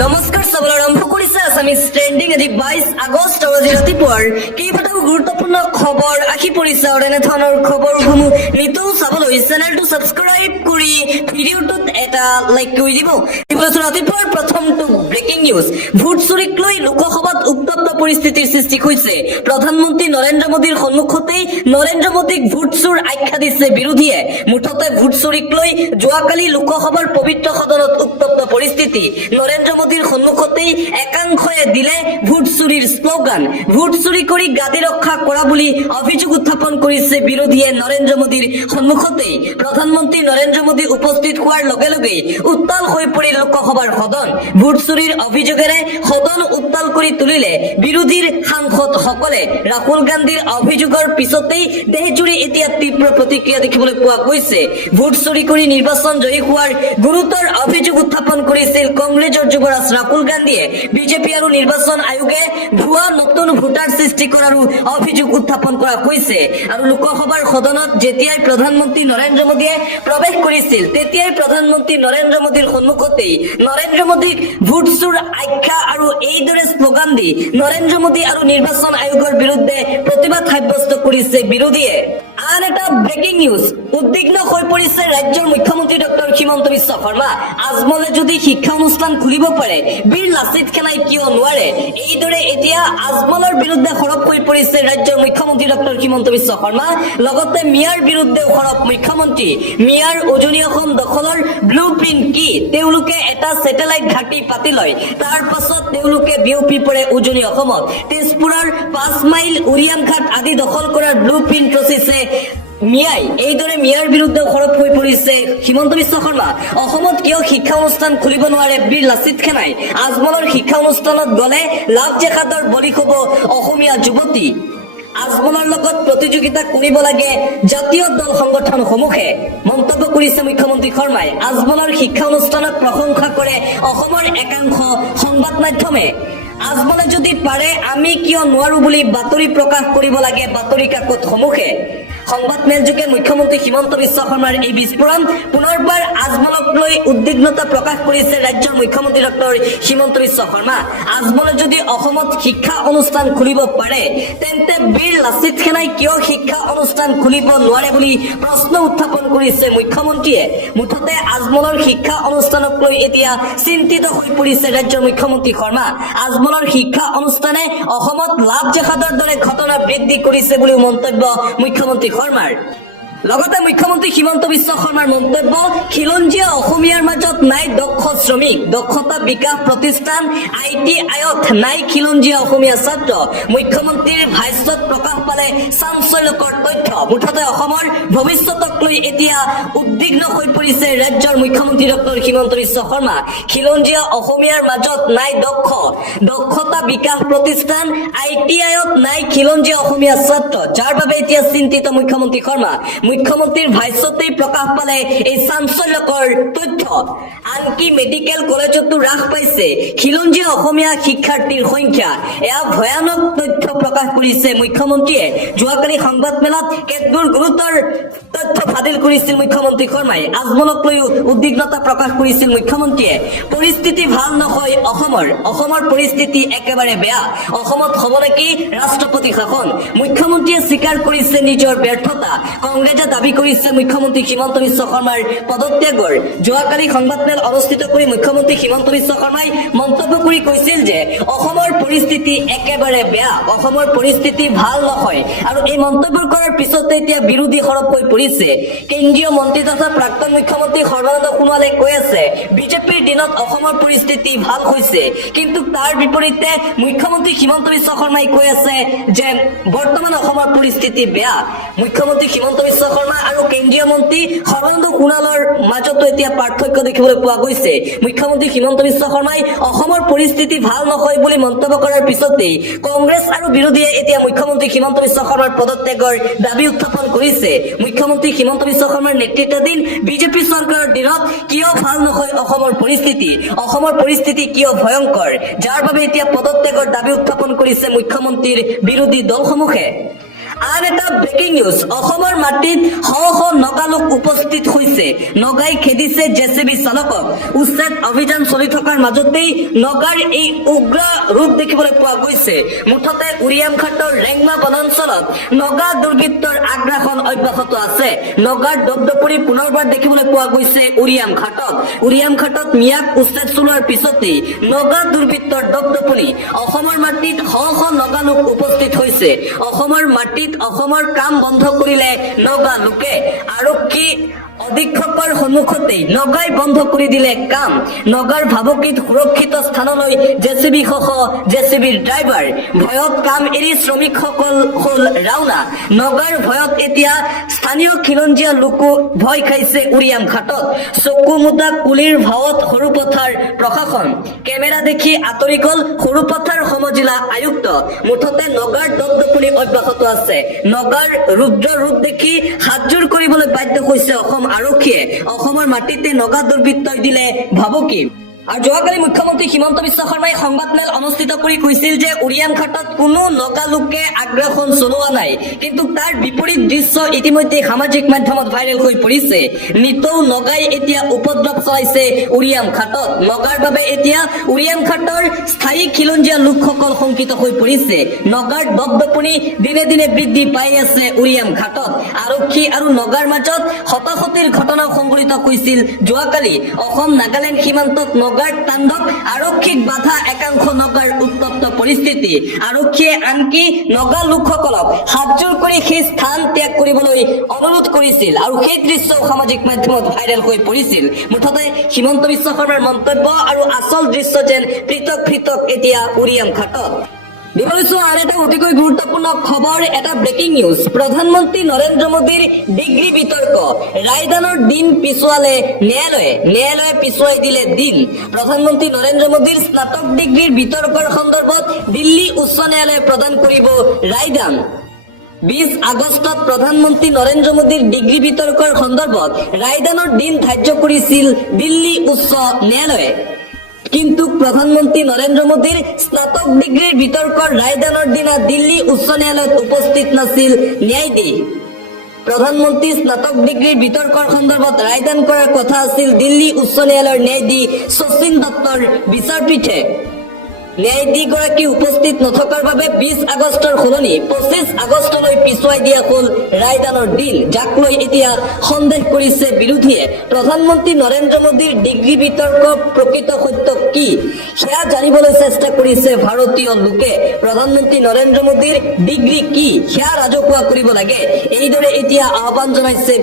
নমস্কাৰ চাবলৈ আৰম্ভ কৰিছে আছামিজ ট্ৰেণ্ডিং আজি 22 আগষ্ট আৰু আজি ৰাতিপুৱাৰ কেইবাটাও গুৰুত্বপূৰ্ণ খবৰ আহি পৰিছে আৰু এনেধৰণৰ খবৰসমূহ নিতৌ চাবলৈ চেনেলটো ছাবস্ক্ৰাইব কৰি ভিডিঅ'টোত এটা লাইক কৰি দিব। ৰাতিপুৱাৰ প্ৰথমটো ব্ৰেকিং নিউজ, ভোট চুৰিক লৈ লোকসভাত উত্তপ্ত পৰিস্থিতিৰ সৃষ্টি হৈছে। প্ৰধানমন্ত্ৰী নৰেন্দ্ৰ মোদীৰ সন্মুখতেই নৰেন্দ্ৰ মোদীক ভোট চোৰ আখ্যা দিছে বিৰোধীয়ে। মুঠতে ভোট চুৰিক লৈ যোৱাকালি লোকসভাৰ পবিত্ৰ সদনত উত্তপ্ত পৰিস্থিতি। নৰেন্দ্ৰ মোদীৰ সন্মুখতেই একাংশয়ে দিলে ভোট চুৰিৰ শ্লোগান। ভোট চুৰি কৰি গাদী ৰক্ষা কৰা বুলি অভিযোগ উত্থাপন কৰিছে বিৰোধীয়ে নৰেন্দ্ৰ মোদীৰ সন্মুখতেই। প্ৰধানমন্ত্ৰী নৰেন্দ্ৰ মোদী উপস্থিত হোৱাৰ লগে লগে উত্তাল হৈ পৰিল লোকসভাৰ সদন। ভোট চুৰিৰ অভিযোগেৰে সদন উত্তাল কৰি তুলিলে বিৰোধীৰ সাংসদসকলে। ৰাহুল গান্ধীৰ অভিযোগৰ পিছতেই দেশজুৰি এতিয়া তীব্ৰ প্ৰতিক্ৰিয়া দেখিবলৈ পোৱা গৈছে। ভোট চুৰি কৰি নিৰ্বাচন জয়ী হোৱাৰ গুৰুতৰ অভিযোগ উত্থাপন কৰিছিল কংগ্ৰেছৰ যুৱৰাজ ৰাহুল গান্ধীয়ে। বিজেপি আৰু নিৰ্বাচন আয়োগে ভুৱা নতুন ভোটাৰ সৃষ্টি কৰাৰো অভিযোগ উত্থাপন কৰা হৈছে। আৰু লোকসভাৰ সদনত যেতিয়াই প্ৰধানমন্ত্ৰী নৰেন্দ্ৰ মোদীয়ে প্ৰৱেশ কৰিছিল তেতিয়াই প্ৰধানমন্ত্ৰী নৰেন্দ্ৰ মোদীৰ সন্মুখতেই নৰেন্দ্ৰ মোদীক ভোট চোৰ আখ্যা আৰু এইদৰে শ্লোগান দি নৰেন্দ্ৰ মোদী আৰু নিৰ্বাচন আয়োগৰ বিৰুদ্ধে প্ৰতিবাদ সাব্যস্ত কৰিছে বিৰোধীয়ে। আন এটা ব্ৰেকিং নিউজ, উদ্বিগ্ন হৈ পৰিছে ৰাজ্যৰ মুখ্যমন্ত্ৰী ডক্টৰ হিমন্ত বিশ্ব শৰ্মা। আজমলে যদি শিক্ষা অনুষ্ঠান খুলিব পাৰে, বীৰ লাচিত খানাই কিয় নোৱাৰে? এইদৰে এতিয়া আজমলৰ বিৰুদ্ধে সৰব হৈ পৰিছে ৰাজ্যৰ মুখ্যমন্ত্ৰী ডক্টৰ হিমন্ত বিশ্ব শৰ্মা। লগতে মিয়াৰ বিৰুদ্ধেও সৰব মুখ্যমন্ত্ৰী। মিয়াৰ উজনি অসম দখলৰ ব্লু প্ৰিণ্ট কি? তেওঁলোকে এটা ছেটেলাইট ঘাটি পাতি লয়, তাৰ পাছত তেওঁলোকে বিয়পি পৰে উজনি অসমত। তেজপুৰৰ 5 মাইল উৰিয়াম ঘাট আদি দখল কৰাৰ ব্লু প্ৰিণ্ট ৰচিছে মিয়াই। এইদৰে মিয়াৰ বিৰুদ্ধে সৰব হৈ পৰিছে হিমন্ত বিশ্ব শৰ্মা। অসমত কিয় শিক্ষা অনুষ্ঠান খুলিব নোৱাৰে বীৰ লাচিত খানাই? আজমলৰ শিক্ষা অনুষ্ঠানত গলে লাভ জেহাদৰ বলি হব অসমীয়া যুৱতী। আজমলৰ লগত প্ৰতিযোগিতা কৰিব লাগে জাতীয় দল সংগঠনসমূহে, মন্তব্য কৰিছে মুখ্যমন্ত্ৰী শৰ্মাই। আজমলৰ শিক্ষা অনুষ্ঠানত প্ৰশংসা কৰে অসমৰ একাংশ সংবাদ মাধ্যমে। আজমলে যদি পাৰে আমি কিয় নোৱাৰো বুলি বাতৰি প্ৰকাশ কৰিব লাগে বাতৰি কাকতসমূহে। সংবাদ মেলযোগে মুখ্যমন্ত্ৰী হিমন্ত বিশ্ব শৰ্মাৰ এই বিস্ফোৰণ। পুনৰবাৰ আজমলক লৈ উদ্বিগ্নতা প্ৰকাশ কৰিছে ৰাজ্যৰ মুখ্যমন্ত্ৰী ডক্টৰ হিমন্ত বিশ্ব শৰ্মা। আজমলে যদি অসমত শিক্ষা অনুষ্ঠান খুলিব পাৰে তেন্তে বীৰ লাচিত খানাই কিয় শিক্ষা অনুষ্ঠান খুলিব নোৱাৰে বুলি প্ৰশ্ন উত্থাপন কৰিছে মুখ্যমন্ত্ৰীয়ে। মুঠতে আজমলৰ শিক্ষা অনুষ্ঠানক লৈ এতিয়া চিন্তিত হৈ পৰিছে ৰাজ্যৰ মুখ্যমন্ত্ৰী শৰ্মা। আজমলৰ শিক্ষা অনুষ্ঠানে অসমত লাভ জেহাদৰ দৰে ঘটনা বৃদ্ধি কৰিছে বুলিও মন্তব্য মুখ্যমন্ত্ৰী শৰ্মাৰ। লগতে মুখ্যমন্ত্ৰী হিমন্ত বিশ্ব শৰ্মাৰ মন্তব্য, খিলঞ্জীয়া অসমীয়াৰ মাজত নাই দক্ষ শ্ৰমিক। দক্ষতা বিকাশ প্ৰতিষ্ঠান ITIত নাই খিলঞ্জীয়া অসমীয়া ছাত্ৰ। মুখ্যমন্ত্ৰীৰ ভাষ্যত প্ৰকাশ পালে চাঞ্চল্যকৰ তথ্য। মুঠতে অসমৰ ভৱিষ্যতক লৈ এতিয়া উদ্বিগ্ন হৈ পৰিছে ৰাজ্যৰ মুখ্যমন্ত্ৰী ডক্টৰ হিমন্ত বিশ্ব শৰ্মা। খিলঞ্জীয়া অসমীয়াৰ মাজত নাই দক্ষতা বিকাশ প্ৰতিষ্ঠান ITIত নাই খিলঞ্জীয়া অসমীয়া ছাত্ৰ, যাৰ বাবে এতিয়া চিন্তিত মুখ্যমন্ত্ৰী শৰ্মা। মুখ্যমন্ত্ৰীৰ ভাষ্যতেই প্ৰকাশ পালে এই চাঞ্চল্যকৰ তথ্য। আনকি মেডিকেল কলেজতো হ্ৰাস পাইছে খিলঞ্জীয়া অসমীয়া শিক্ষাৰ্থীৰ সংখ্যা। এয়া ভয়ানক তথ্য প্ৰকাশ কৰিছে মুখ্যমন্ত্ৰীয়ে। যোৱাকালি সংবাদ মেলত কেতবোৰ গুৰুতৰ তথ্য ফাদিল কৰিছিল মুখ্যমন্ত্ৰী শৰ্মাই। আজমলক লৈ উদ্বিগ্নতা প্ৰকাশ কৰিছিল মুখ্যমন্ত্ৰীয়ে। পৰিস্থিতি ভাল নহয় অসমৰ পৰিস্থিতি একেবাৰে বেয়া। অসমত হ'ব নেকি ৰাষ্ট্ৰপতি শাসন? মুখ্যমন্ত্ৰীয়ে স্বীকাৰ কৰিছে নিজৰ ব্যৰ্থতা। কংগ্ৰেছে দাবী কৰিছে মুখ্যমন্ত্ৰী হিমন্ত বিশ্ব শৰ্মাৰ পদত্যাগৰ। যোৱাকালি সংবাদমেল অনুষ্ঠিত কৰি মুখ্যমন্ত্ৰী হিমন্ত বিশ্ব শৰ্মাই মন্তব্য কৰি কৈছিল যে অসমৰ পৰিস্থিতি একেবাৰে বেয়া, অসমৰ পৰিস্থিতি ভাল নহয়। আৰু এই মন্তব্য কৰাৰ পিছতে এতিয়া বিৰোধী সৰব হৈ পৰিছে। কেন্দ্ৰীয় মন্ত্ৰী তথা প্ৰাক্তন মুখ্যমন্ত্ৰী সৰ্বানন্দ সোণোৱালে কৈ আছে বিজেপিৰ দিনত অসমৰ পৰিস্থিতি ভাল হৈছে, কিন্তু তাৰ বিপৰীতে মুখ্যমন্ত্ৰী হিমন্ত বিশ্ব শৰ্মাই কৈ আছে যে বৰ্তমান অসমৰ পৰিস্থিতি বেয়া। মুখ্যমন্ত্ৰী হিমন্ত বিশ্ব শৰ্মা আৰু কেন্দ্ৰীয় মন্ত্ৰী সৰ্বানন্দ সোণোৱালৰ মাজতো এতিয়া পাৰ্থক্য দেখিবলৈ পোৱা গৈছে। মুখ্যমন্ত্ৰী হিমন্ত বিশ্ব শৰ্মাই অসমৰ পৰিস্থিতি ভাল নহয় বুলি মন্তব্য কৰাৰ পিছতেই কংগ্ৰেছ আৰু বিৰোধীয়ে এতিয়া মুখ্যমন্ত্ৰী হিমন্ত বিশ্ব শৰ্মাৰ পদত্যাগৰ দাবী উত্থাপন কৰিছে। মুখ্যমন্ত্ৰী হিমন্ত বিশ্ব শৰ্মাৰ নেতৃত্বাধীন বিজেপি চৰকাৰৰ দিনত কিয় ভাল নহয় অসমৰ পৰিস্থিতি কিয় ভয়ংকৰ, যাৰ বাবে এতিয়া পদত্যাগৰ দাবী উত্থাপন কৰিছে মুখ্যমন্ত্ৰীৰ বিৰোধী দলসমূহে। আন এটা ব্ৰেকিং নিউজ অসমৰ মাটিত শ শ নগা লোক উপস্থিত হৈছে নগাই খেদিছে জেচিবি চালকক উচ্ছেদ অভিযান চলি থকাৰ মাজতেই নগাৰ এই উগ্ৰ ৰূপ দেখিবলৈ পোৱা গৈছে মুঠতে উৰিয়ামঘাটৰ ৰেংমা বনাঞ্চলত নগা দুৰ্বৃত্তৰ আগ্ৰাসন অব্যাহত আছে নগাৰ দপদপনি পুনৰবাৰ দেখিবলৈ পোৱা গৈছে উৰিয়ামঘাটত মিয়াক উচ্ছেদ চলোৱাৰ পিছতেই নগা দুৰ্বৃত্তৰ দপদপনি অসমৰ মাটিত শ শ নগা লোক উপস্থিত হৈছে অসমৰ মাটিত অসমৰ কাম বন্ধ কৰিলে নগা লোকে আৰক্ষী অধীক্ষকৰ সন্মুখতেই নগাই বন্ধ কৰি দিলে কাম নগাৰ ভাবুকিত সুৰক্ষিত স্থানলৈ জেচিবি সহ জেচিবিৰ ড্ৰাইভাৰ ভয়ত কাম এৰি শ্ৰমিকসকল হল ৰাওনা নগাৰ ভয়ত এতিয়া স্থানীয় খিলঞ্জীয়া লোকো ভয় খাইছে উৰিয়ামঘাটত চকু মুদা কুলিৰ ভাৱত সৰুপথাৰ প্ৰশাসন কেমেৰা দেখি আঁতৰি গল সৰুপথাৰ সমজিলা আয়ুক্ত মুঠতে নগাৰ দপদপনি অব্যাহত আছে নগাৰ ৰুদ্ৰ ৰূপ দেখি হাতজোৰ কৰিবলৈ বাধ্য হৈছে অসম আৰক্ষীয়ে অসমৰ মাটিতে নগা দুৰ্বৃত্তই দিলে ভাবুকি আৰু যোৱাকালি মুখ্যমন্ত্ৰী হিমন্ত বিশ্ব শৰ্মাই সংবাদমেল অনুষ্ঠিত কৰি কৈছিল যে উৰিয়ামঘাটত কোনো নগা লোকে আগ্ৰাসন চলোৱা নাই কিন্তু তাৰ বিপৰীত দৃশ্য ইতিমধ্যে সামাজিক মাধ্যমত ভাইৰেল হৈ পৰিছে নিতৌ নগাই এতিয়া উপদ্ৰৱ চলাইছে উৰিয়ামঘাটত নগাৰ বাবে এতিয়া উৰিয়ামঘাটৰ স্থায়ী খিলঞ্জীয়া লোকসকল শংকিত হৈ পৰিছে নগাৰ দপদপনি দিনে দিনে বৃদ্ধি পাই আছে উৰিয়ামঘাটত আৰক্ষী আৰু নগাৰ মাজত হতাহতিৰ ঘটনা সংঘটিত হৈছিল যোৱাকালি অসম নাগালেণ্ড সীমান্তত নগাৰ তাণ্ডৱ আৰক্ষীক বাধা একাংশ নগাৰ উত্তপ্ত পৰিস্থিতি আৰক্ষীয়ে আনকি নগা লোকসকলক হাতজোৰ কৰি সেই স্থান ত্যাগ কৰিবলৈ অনুৰোধ কৰিছিল আৰু সেই দৃশ্যও সামাজিক মাধ্যমত ভাইৰেল হৈ পৰিছিল মুঠতে হিমন্ত বিশ্ব শৰ্মাৰ মন্তব্য আৰু আচল দৃশ্য যেন পৃথক পৃথক এতিয়া উৰিয়ামঘাটত দিবলৈছো আন এটা অতিকৈ গুৰুত্বপূৰ্ণ খবৰ এটা ব্ৰেকিং নিউজ প্ৰধানমন্ত্ৰী নৰেন্দ্ৰ মোদীৰ ডিগ্ৰী বিতৰ্ক ৰায়দানৰ দিন পিছুৱালে ন্যায়ালয়ে পিছুৱাই দিলে দিন প্ৰধানমন্ত্ৰী নৰেন্দ্ৰ মোদীৰ স্নাতক ডিগ্ৰীৰ বিতৰ্কৰ সন্দৰ্ভত দিল্লী উচ্চ ন্যায়ালয়ে প্ৰদান কৰিব ৰায়দান 20 আগষ্টত প্ৰধানমন্ত্ৰী নৰেন্দ্ৰ মোদীৰ ডিগ্ৰী বিতৰ্কৰ সন্দৰ্ভত ৰায়দানৰ দিন ধাৰ্য কৰিছিল দিল্লী উচ্চ ন্যায়ালয়ে কিন্তু প্ৰধানমন্ত্ৰী নৰেন্দ্ৰ মোদীৰ স্নাতক ডিগ্ৰীৰ বিতৰ্কৰ ৰায়দানৰ দিনা দিল্লী উচ্চ ন্যায়ালয়ত উপস্থিত নাছিল ন্যায়াধীশ প্ৰধানমন্ত্ৰী স্নাতক ডিগ্ৰীৰ বিতৰ্কৰ সন্দৰ্ভত ৰায়দান কৰাৰ কথা আছিল দিল্লী উচ্চ ন্যায়ালয়ৰ ন্যায়াধীশ শচীন দত্তৰ বিচাৰপীঠে ন্যায়াধীশগৰাকী উপস্থিত নথকাৰ বাবে 20 আগষ্টৰ সলনি 25 আগষ্টলৈ পিছুৱাই দিয়া হ'ল ৰায়দানৰ দিন যাক লৈ এতিয়া সন্দেহ কৰিছে বিৰোধীয়ে প্ৰধানমন্ত্ৰী নৰেন্দ্ৰ মোদীৰ ডিগ্ৰী বিতৰ্ক প্ৰকৃত সত্য কি সেয়া জানিবলৈ চেষ্টা কৰিছে ভাৰতীয় লোকে প্ৰধানমন্ত্ৰী নৰেন্দ্ৰ মোদীৰ ডিগ্ৰী কি সেয়া ৰাজহুৱা কৰিব লাগে এইদৰে এতিয়া আহ্বান জনাইছে